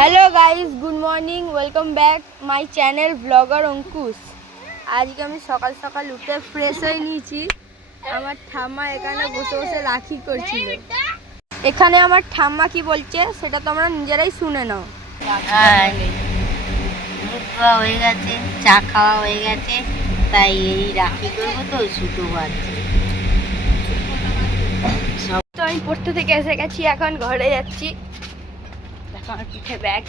Hello guys, good morning, welcome back my channel blogger Ankush. आज के আমি সকাল সকাল উঠে ফ্রেশ হয়ে নিয়েছি। আমার ঠাম্মা এখানে বসে বসে রাখি করছিল। এখানে আমার ঠাম্মা কি বলছে সেটা তোমরা নিজেরাই শুনে নাও। খাওয়া হয়ে গেছে, চা খাওয়া হয়ে গেছে, তাই এই রাখি করবো তো ছুটো বাজছে। তো আমি পড়তে থেকে এসে গেছি, এখন ঘরে যাচ্ছি। দেখো আমার পিঠে ব্যাগ।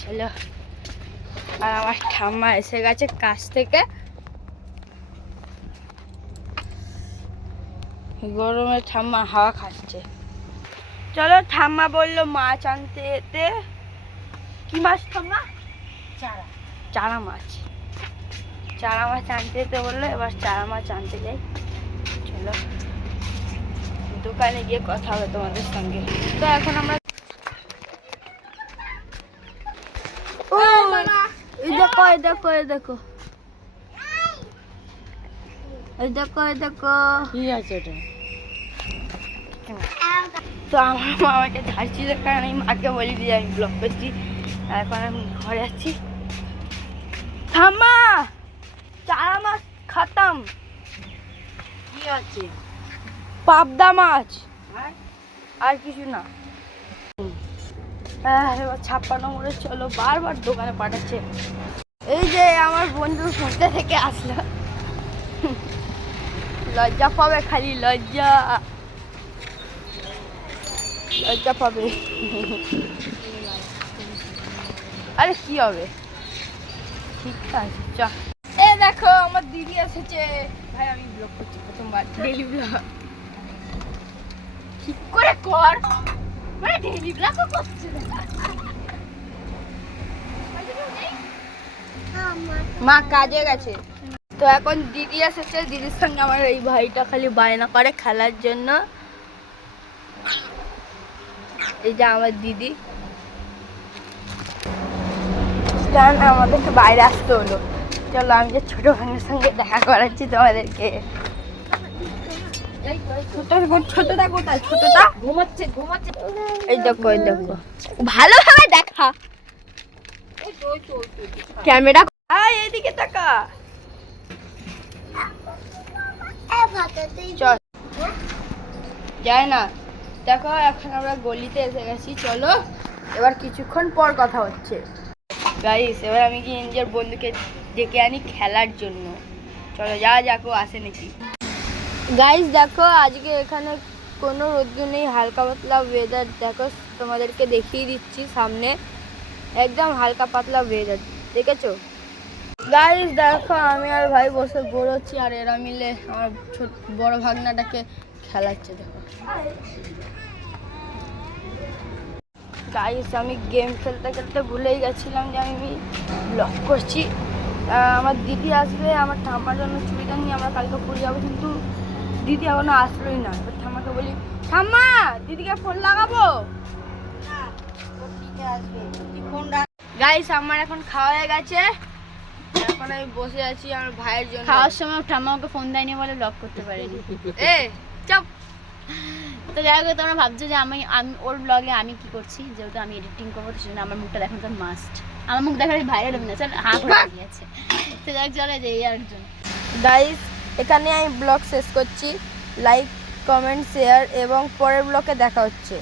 চলো, আর আমার ঠাম্মা এসে গেছে কাছ থেকে। গরমে ঠাম্মা হাওয়া খাচ্ছে। চলো, ঠাম্মা বললো মাছ আনতে যেতে। কি মাছ ঠাম্মা? চারা মাছ। চারা মাছ আনতে যেতে বললো, এবার চারা মাছ আনতে যাই। চলো, দোকানে গিয়ে কথা হবে তোমাদের সঙ্গে। তো এখন আমরা দেখো দেখো কি আছে এটা? তো আমার মা আমাকে ঝাড়ছিল, কারণ আমি মাকে বলি দিয়ে আমি ব্লগ করছি। এখন আমি ঘরে যাচ্ছি। ঠাম্মা, চারা মাছ খাতাম। কি আছে? পাবদা মাছ, আর কিছু না। এবার 56 নম্বরে চলো, বারবার দোকানে পাঠাচ্ছে। এই যে আমার বন্ধু শুনতে থেকে আসলো, লজ্জা পাবে, খালি লজ্জা লজ্জা পাবে। আরে কি হবে, ঠিক আছে। চ, এ দেখো আমার দিদি এসেছে। ভাই আমি ব্লগ করছি, প্রথমবার ডেইলি ব্লগ। ঠিক করে কর, মানে ডেইলি ব্লগ করছে। মা কাজে গেছে। তো এখন দিদি এসেছে, দিদির সঙ্গে আমার এই ভাইটা খালি বায়না করে খেলার জন্য। এই যে আমার দিদি, আমাদেরকে বাইরে আসতে হলো। চলো, আমি যে ছোট ভাইয়ের সঙ্গে দেখা করাচ্ছি তোমাদেরকে। ছোটটা কোথায়? ছোটটা ঘুমাচ্ছে। এই দেখো, এই দেখো, ভালোভাবে দেখা। ক্যামেরা এদিকে তাকা। চল, যায় না। দেখো এখন আমরা গলিতে এসে গেছি। চলো, এবার কিছুক্ষণ পর কথা হচ্ছে। গাইস, এবার আমি কি নিজের বন্ধুকে ডেকে আনি খেলার জন্য। চলো যাক, ও আসে নাকি। গাইস দেখো, আজকে এখানে কোনো রোদ্দুর নেই, হালকা পাতলা ওয়েদার। দেখো তোমাদেরকে দেখিয়ে দিচ্ছি সামনে, একদম হালকা পাতলা ওয়েদার, দেখেছো? গাইস দেখো, আমি আর ভাই বসে ঘুরোচ্ছি, আর এরা মিলে আমার বড় ভাগনাটাকে খেলাচ্ছে। দেখো গাইস, আমি গেম খেলতে খেলতে ভুলেই গেছিলাম যে আমি ব্লগ করছি। আমার দিদি আসবে আমার ঠাম্মার জন্য চুড়িদার নিয়ে, আমরা কালকে পুরী যাবো, কিন্তু দিদি এখনো আসলোই না। এবার ঠাম্মাকে বলি, ঠাম্মা দিদিকে ফোন লাগাবো। গাইস আমার এখন খাওয়া হয়ে গেছে, এখন আমি বসে আছি আমার ভাইয়ের জন্য। খাওয়ার সময় ঠাম্মা আমাকে ফোন দেয়নি বলে ব্লগ করতে পারিনি। এ চাপ। তো যাই হোক, তোমরা ভাবছো যে আমি ওর ব্লগে আমি কি করছি, যেহেতু আমি এডিটিং করবো, তো সেজন্য আমার মুখটা দেখানো তো মাস্ট। আমার মুখ দেখালে ভাইরাল হবে না, চল হাঁ করে গিয়েছে। তো যাই হোক, চলে যাই আরেকজন। গাইস এখানে আমি ব্লগ শেষ করছি। লাইক, কমেন্ট, শেয়ার এবং পরের ব্লগে দেখা হচ্ছে।